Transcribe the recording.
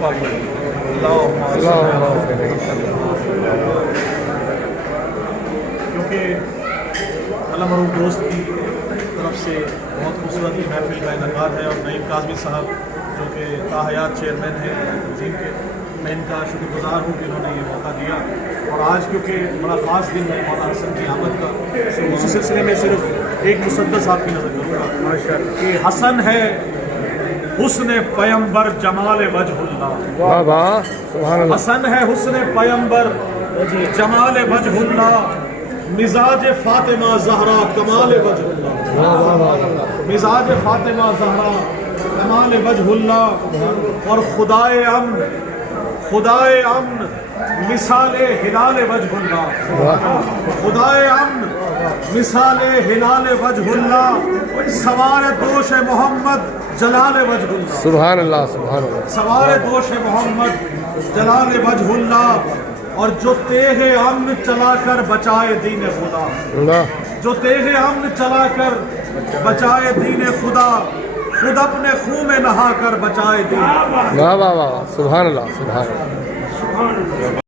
پاک پڑھیں۔ کیونکہ علامہ معروف دوست کی طرف سے بہت خوبصورت محفل کا انعقاد ہے، اور نعیم کاظمی صاحب جو کہ تاحیات چیئرمین ہیں تنظیم کے، میں ان کا شکر گزار ہوں کہ انہوں نے یہ موقع دیا۔ اور آج کیونکہ بڑا خاص دن ہے مولانا حسن کی آمد کا، اسی سلسلے میں صرف ایک مسدس آپ کی نظر کروں گا کہ حسن ہے حسن پیمبر جمال وجہ اللہ، حسن ہے حسن پیمبر جمال وجہ اللہ، مزاج فاطمہ زہرا کمال وجہ اللہ، مزاج فاطمہ زہرا کمال وجہ اللہ، اور خدائے امن مثال ہلال وجہ اللہ، خدائے امن مثال ہلال وجہ اللہ، سوار دوش محمد جلال وجہ اللہ، سبحان اللہ سبحان اللہ، سوار دوش محمد جلال وجہ اللہ، اور جو تیغ امن چلا کر بچائے دین خدا، جو تیغ امن چلا کر بچائے دین خدا، خود اپنے خون میں نہا کر بچائے دین۔ واہ واہ واہ، سبحان اللہ سبحان اللہ۔